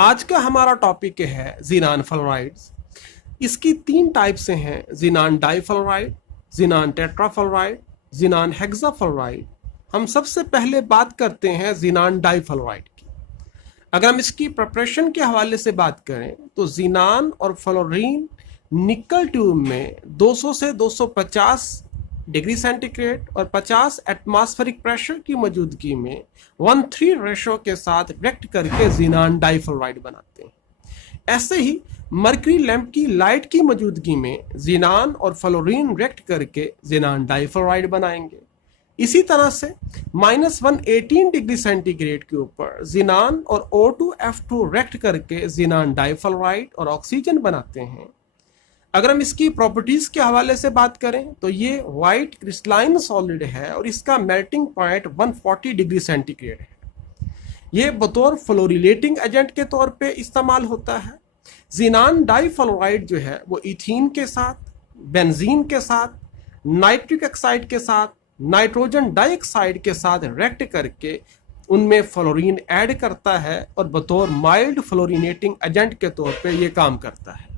आज का हमारा टॉपिक है ज़ीनान फ्लोराइड्स। इसकी तीन टाइप से हैं, xenon difluoride, xenon tetrafluoride, xenon hexafluoride. हम सबसे पहले बात करते हैं ज़ीनान डाइफ्लोराइड की। अगर हम इसकी प्रिपरेशन के हवाले से बात करें तो ज़ीनान और फ्लोरीन निकल ट्यूब में 200 से 250 डिग्री सेंटीग्रेड और 50 एटमॉस्फेरिक प्रेशर की मौजूदगी में 1:3 रेशो के साथ रिएक्ट करके ज़ीनान डाइफ्लोराइड बनाते हैं। ऐसे ही मरकरी लैंप की लाइट की मौजूदगी में ज़ीनान और फ्लोरीन रिएक्ट करके ज़ीनान डाइफ्लोराइड बनाएंगे। इसी तरह से -118 डिग्री सेंटीग्रेड के ऊपर ज़ीनान और O2F2 रिएक्ट करके ज़ीनान डाइफ्लोराइड और ऑक्सीजन बनाते हैं। अगर हम इसकी प्रॉपर्टीज के हवाले से बात करें तो ये वाइट क्रिस्टलाइन सॉलिड है और इसका मेल्टिंग पॉइंट 140 डिग्री सेंटीग्रेड है। ये बतौर फ्लोरिलेटिंग एजेंट के तौर पे इस्तेमाल होता है। ज़ीनान डाइफ्लोराइड जो है वो इथीन के साथ, बेंजीन के साथ, नाइट्रिक ऑक्साइड के साथ, नाइट्रोजन डाइऑक्साइड के साथ रिएक्ट करके उनमें फ्लोरीन ऐड करता है और बतौर माइल्ड फ्लोरिनेटिंग एजेंट के तौर पे ये काम करता है।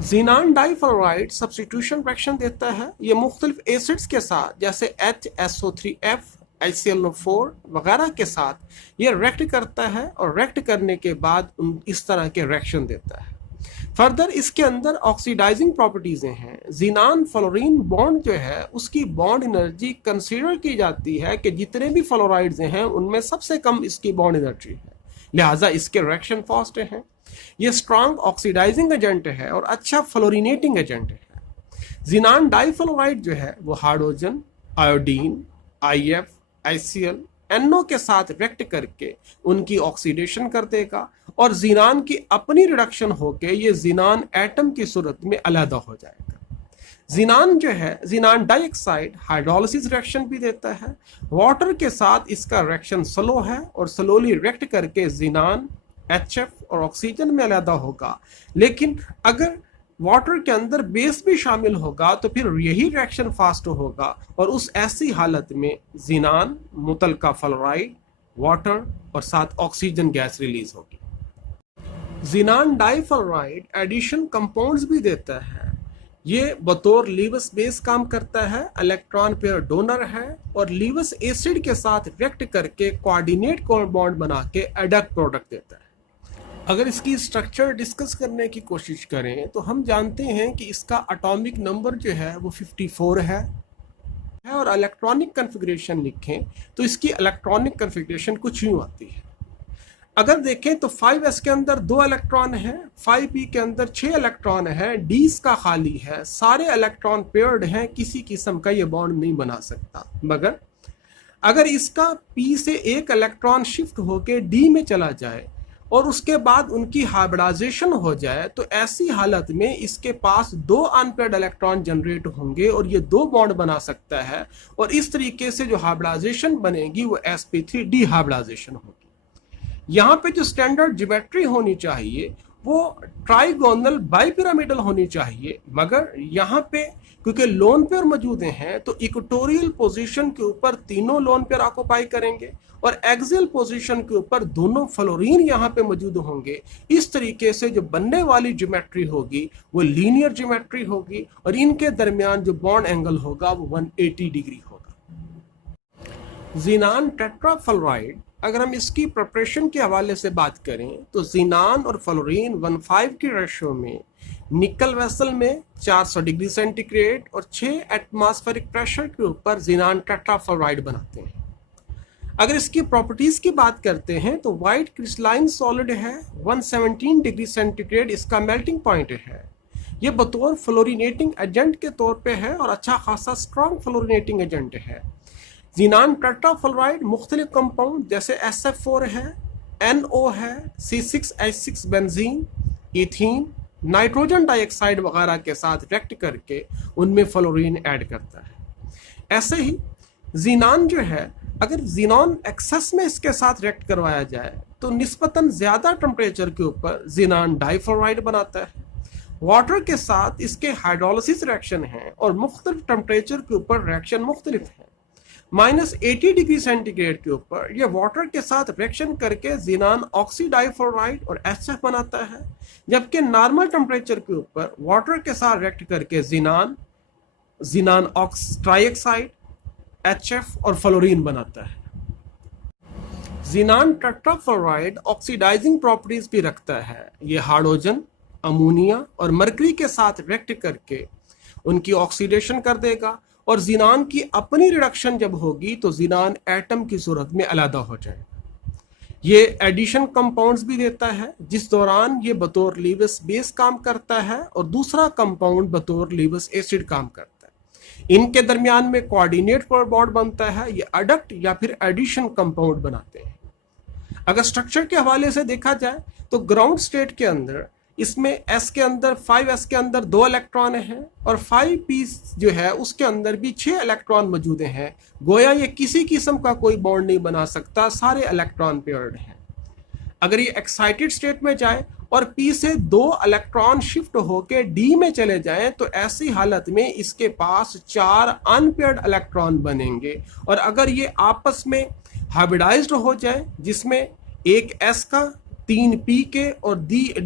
ज़ीनान डाइफ्लोराइड सब्स्टिट्यूशन रिएक्शन देता है। ये मुख्तलिफ एसिड्स के साथ जैसे HSO3F, HClO4 वगैरह के साथ ये रिएक्ट करता है और रिएक्ट करने के बाद इस तरह के रिएक्शन देता है। फर्दर इसके अंदर ऑक्सीडाइजिंग प्रॉपर्टीज़ हैं। ज़ीनान फ्लोरीन बॉन्ड जो है उसकी बॉन्ड एनर्जी कंसीडर की जाती है कि जितने भी फ्लोराइड्स हैं उनमें सबसे कम इसकी बॉन्ड एनर्जी है, लिहाजा इसके रिएक्शन फास्ट हैं। ये स्ट्रॉन्ग ऑक्सीडाइजिंग एजेंट है और अच्छा फ्लोरिनेटिंग एजेंट है। ज़ीनान डाइफ्लोराइड जो है वो hydrogen, iodine, IF, HCl, NO के साथ रिएक्ट करके उनकी ऑक्सीडेशन कर देगा और ज़ीनान की अपनी रिडक्शन होके ये ज़ीनान एटम की सूरत में अलहदा हो जाएगा। ज़ीनान जो है ज़ीनान डाइऑक्साइड हाइड्रोलिसिस रिएक्शन भी देता है। वाटर के साथ इसका रिएक्शन स्लो है और स्लोली रिएक्ट करके ज़ीनान HF और ऑक्सीजन में अलहदा होगा। लेकिन अगर वाटर के अंदर बेस भी शामिल होगा तो फिर यही रिएक्शन फास्ट होगा और उस ऐसी हालत में ज़ीनान मुतलका फ्लोराइड, वाटर और साथ ऑक्सीजन गैस रिलीज होगी। ज़ीनान डाइफ्लोराइड एडिशन कंपाउंड्स भी देता है। ये बतौर लीवस बेस काम करता है, इलेक्ट्रॉन पेयर डोनर है और लीवस एसिड के साथ रिएक्ट करके कोऑर्डिनेट बॉन्ड बना के एडक्ट प्रोडक्ट देता है। अगर इसकी स्ट्रक्चर डिस्कस करने की कोशिश करें तो हम जानते हैं कि इसका एटॉमिक नंबर जो है वो 54 है और इलेक्ट्रॉनिक कन्फिग्रेशन लिखें तो इसकी इलेक्ट्रॉनिक कन्फिग्रेशन कुछ यूँ आती है। अगर देखें तो 5s के अंदर 2 इलेक्ट्रॉन है, 5p के अंदर 6 इलेक्ट्रॉन है, d का खाली है, सारे इलेक्ट्रॉन पेयर्ड हैं, किसी किस्म का ये बॉन्ड नहीं बना सकता। मगर अगर इसका p से एक इलेक्ट्रॉन शिफ्ट होकर d में चला जाए और उसके बाद उनकी हाइब्रिडाइजेशन हो जाए तो ऐसी हालत में इसके पास 2 अनपेयर्ड इलेक्ट्रॉन जनरेट होंगे और ये 2 बॉन्ड बना सकता है और इस तरीके से जो हाइब्रिडाइजेशन बनेगी वो sp3 डिहाइब्रिडाइजेशन होगी। यहाँ पे जो स्टैंडर्ड ज्योमेट्री होनी चाहिए वो ट्राइगोनल बाइपिरामिडल होनी चाहिए, मगर यहाँ पे क्योंकि लोन पेयर मौजूद हैं तो इक्वेटोरियल पोजीशन के ऊपर तीनों लोन पेयर ऑक्युपाई करेंगे और एक्सियल पोजीशन के ऊपर दोनों फ्लोरीन यहाँ पे मौजूद होंगे। इस तरीके से जो बनने वाली ज्योमेट्री होगी वो लीनियर ज्योमेट्री होगी और इनके दरमियान जो बॉन्ड एंगल होगा वो 180 डिग्री होगा। ज़ीनान टेट्राफ्लोराइड अगर हम इसकी प्रिपरेशन के हवाले से बात करें तो ज़ीनान और फ्लोरीन 1:5 की रेशो में निकल वेसल में 400 डिग्री सेंटीग्रेड और 6 एटमॉस्फेरिक प्रेशर के ऊपर ज़ीनान टेट्राफ्लोराइड बनाते हैं। अगर इसकी प्रॉपर्टीज की बात करते हैं तो वाइट क्रिस्टलाइन सॉलिड है, 117 डिग्री सेंटीग्रेड इसका मेल्टिंग पॉइंट है। ये बतौर फ्लोरिनेटिंग एजेंट के तौर पे है और अच्छा खासा स्ट्रॉन्ग फ्लोरिनेटिंग एजेंट है। ज़ीनान टेट्राफ्लोराइड मुख्तलिफ कंपाउंड जैसे SF4 है, NO है, C6H6 benzene, ethene, nitrogen dioxide वगैरह के साथ रिएक्ट करके उनमें फ्लोरीन ऐड करता है। ऐसे ही ज़ीनान जो है अगर ज़ीनॉन एक्सेस में इसके साथ रिएक्ट करवाया जाए तो निस्बतन ज़्यादा टेम्परेचर के ऊपर ज़ीनान डाइफ्लोराइड बनाता है। वाटर के साथ इसके हाइड्रोलिसिस रिएक्शन हैं और मुख्तलिफ टेम्परेचर के ऊपर रिएक्शन मुख्तलिफ है। -80 डिग्री सेंटीग्रेड के ऊपर ये वाटर के साथ रिएक्शन करके जिनान ऑक्सीडाइफ्लोराइड और HF बनाता है, जबकि नॉर्मल टेम्परेचर के ऊपर वाटर के साथ रिएक्ट करके जिनान ट्राइऑक्साइड, HF और फ्लोरीन बनाता है। जिनान टेट्राफ्लोराइड ऑक्सीडाइजिंग प्रॉपर्टीज भी रखता है। ये हाइड्रोजन, अमोनिया और मरकरी के साथ रिएक्ट करके उनकी ऑक्सीडेशन कर देगा और जिनान की अपनी रिडक्शन जब होगी तो जिनान एटम की सूरत में अलग हो जाएगा। ये एडिशन कंपाउंड्स भी देता है, जिस दौरान ये बतौर लीविस बेस काम करता है और दूसरा कंपाउंड बतौर लीविस एसिड काम करता है। इनके दरमियान में कोऑर्डिनेट बॉन्ड बनता है। ये अडक्ट या फिर एडिशन कंपाउंड बनाते हैं। अगर स्ट्रक्चर के हवाले से देखा जाए तो ग्राउंड स्टेट के अंदर इसमें S के अंदर 5s के अंदर 2 इलेक्ट्रॉन हैं और 5p जो है उसके अंदर भी 6 इलेक्ट्रॉन मौजूद हैं। गोया ये किसी किस्म का कोई बॉन्ड नहीं बना सकता, सारे इलेक्ट्रॉन पेयर्ड हैं। अगर ये एक्साइटेड स्टेट में जाए और P से 2 इलेक्ट्रॉन शिफ्ट होके D में चले जाएं तो ऐसी हालत में इसके पास 4 अनपेयर्ड इलेक्ट्रॉन बनेंगे। और अगर ये आपस में हाइब्रिडाइज्ड हो जाए, जिसमें एक S का 3 P के और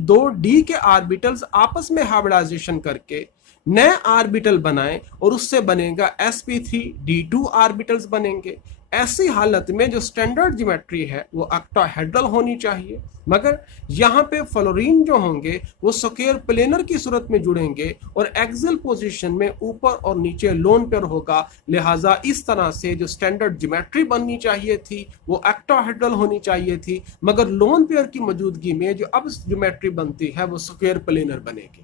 2 D के ऑर्बिटल्स आपस में हाइब्रिडाइजेशन करके नए ऑर्बिटल बनाएं और उससे बनेगा sp3d2 ऑर्बिटल्स बनेंगे। ऐसी हालत में जो स्टैंडर्ड ज्योमेट्री है वो ऑक्टाहेड्रल होनी चाहिए, मगर यहाँ पे फ्लोरीन जो होंगे वो स्क्वायर प्लेनर की सूरत में जुड़ेंगे और एक्सियल पोजीशन में ऊपर और नीचे लोन पेयर होगा। लिहाजा इस तरह से जो स्टैंडर्ड ज्योमेट्री बननी चाहिए थी वो ऑक्टाहेड्रल होनी चाहिए थी, मगर लोन पेयर की मौजूदगी में जो अब ज्योमेट्री बनती है वो स्क्वायर प्लेनर बनेगी।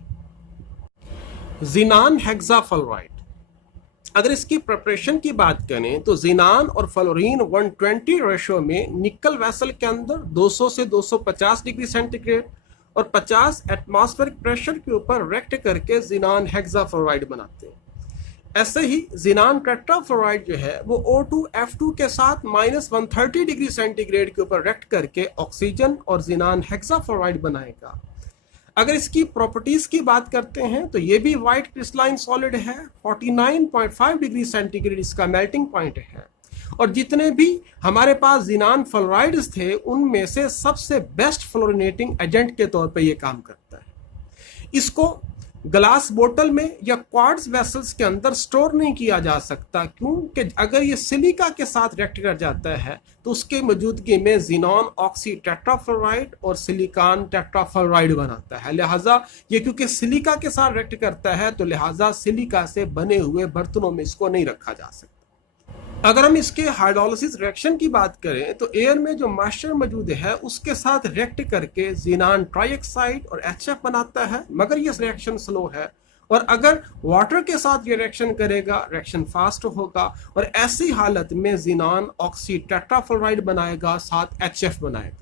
जिनान हेक्साफ्लोराइड, अगर इसकी प्रिपरेशन की बात करें तो जिनान और फ्लोरीन 120 रेशो में निकल वेसल के अंदर 200 से 250 डिग्री सेंटीग्रेड और 50 एटमॉस्फेरिक प्रेशर के ऊपर रिएक्ट करके जिनान हेक्साफ्लोराइड बनाते हैं। ऐसे ही जिनान टेट्राफ्लोराइड जो है वो O2F2 के साथ -130 डिग्री सेंटीग्रेड के ऊपर रिएक्ट करके ऑक्सीजन और जिनान हेक्साफ्लोराइड बनाएगा। अगर इसकी प्रॉपर्टीज की बात करते हैं तो ये भी वाइट क्रिस्टलाइन सॉलिड है। 49.5 डिग्री सेंटीग्रेड इसका मेल्टिंग पॉइंट है और जितने भी हमारे पास जिनान फ्लोराइड्स थे उनमें से सबसे बेस्ट फ्लोरिनेटिंग एजेंट के तौर पे ये काम करता है। इसको ग्लास बोतल में या क्वार्ट्ज वेसल्स के अंदर स्टोर नहीं किया जा सकता, क्योंकि अगर ये सिलिका के साथ रिएक्ट कर जाता है तो उसके मौजूदगी में जिनान ऑक्सी टेट्राफ्लोराइड और सिलिकॉन टेट्राफ्लोराइड बनाता है। लिहाजा ये क्योंकि सिलिका के साथ रिएक्ट करता है तो लिहाजा सिलिका से बने हुए बर्तनों में इसको नहीं रखा जा सकता। अगर हम इसके हाइड्रोलिसिस रिएक्शन की बात करें तो एयर में जो मॉइस्चर मौजूद है उसके साथ रिएक्ट करके जिनान ट्राइऑक्साइड और HF बनाता है, मगर ये रिएक्शन स्लो है। और अगर वाटर के साथ ये रिएक्शन करेगा रिएक्शन फास्ट होगा और ऐसी हालत में जिनान ऑक्सी टेट्राफ्लोराइड बनाएगा, साथ HF बनाएगा।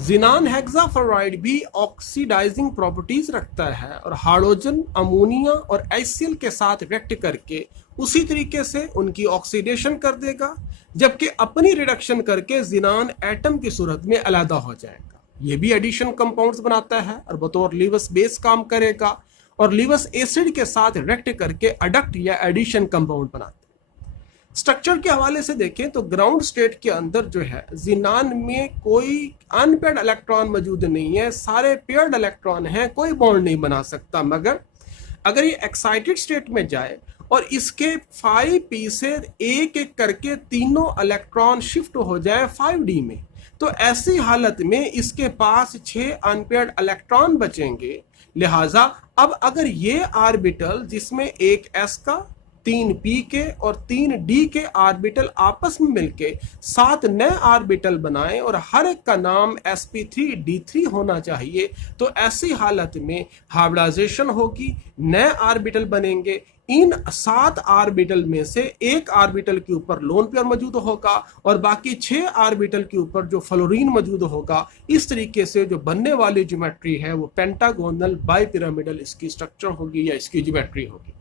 जिनान हेक्साफ्लोराइड भी ऑक्सीडाइजिंग प्रॉपर्टीज रखता है और हाइड्रोजन, अमोनिया और HCl के साथ रिएक्ट करके उसी तरीके से उनकी ऑक्सीडेशन कर देगा, जबकि अपनी रिडक्शन करके जिनान एटम की सूरत में अलग हो जाएगा। ये भी एडिशन कंपाउंड्स बनाता है और बतौर लीविस बेस काम करेगा और लीविस एसिड के साथ रिएक्ट करके अडक्ट या एडिशन कंपाउंड बनाता है। स्ट्रक्चर के हवाले से देखें तो ग्राउंड स्टेट के अंदर जो है जिनान में कोई अनपेयर्ड इलेक्ट्रॉन मौजूद नहीं है, सारे पेयर्ड इलेक्ट्रॉन हैं, कोई बॉन्ड नहीं बना सकता। मगर अगर ये एक्साइटेड स्टेट में जाए और इसके 5p से एक एक करके तीनों इलेक्ट्रॉन शिफ्ट हो जाए 5d में, तो ऐसी हालत में इसके पास 6 अनपेयर्ड इलेक्ट्रॉन बचेंगे। लिहाजा अब अगर ये ऑर्बिटल जिसमें एक s का, 3p के और 3d के ऑर्बिटल आपस में मिलके 7 नए ऑर्बिटल बनाएं और हर एक का नाम sp3d3 होना चाहिए, तो ऐसी हालत में हाइब्रिडाइजेशन होगी, नए ऑर्बिटल बनेंगे। इन 7 ऑर्बिटल में से एक ऑर्बिटल के ऊपर लोन पेयर मौजूद होगा और बाकी 6 ऑर्बिटल के ऊपर जो फ्लोरीन मौजूद होगा। इस तरीके से जो बनने वाली ज्योमेट्री है वो पेंटागोनल बाइपिरामिडल इसकी स्ट्रक्चर होगी या इसकी ज्योमेट्री होगी।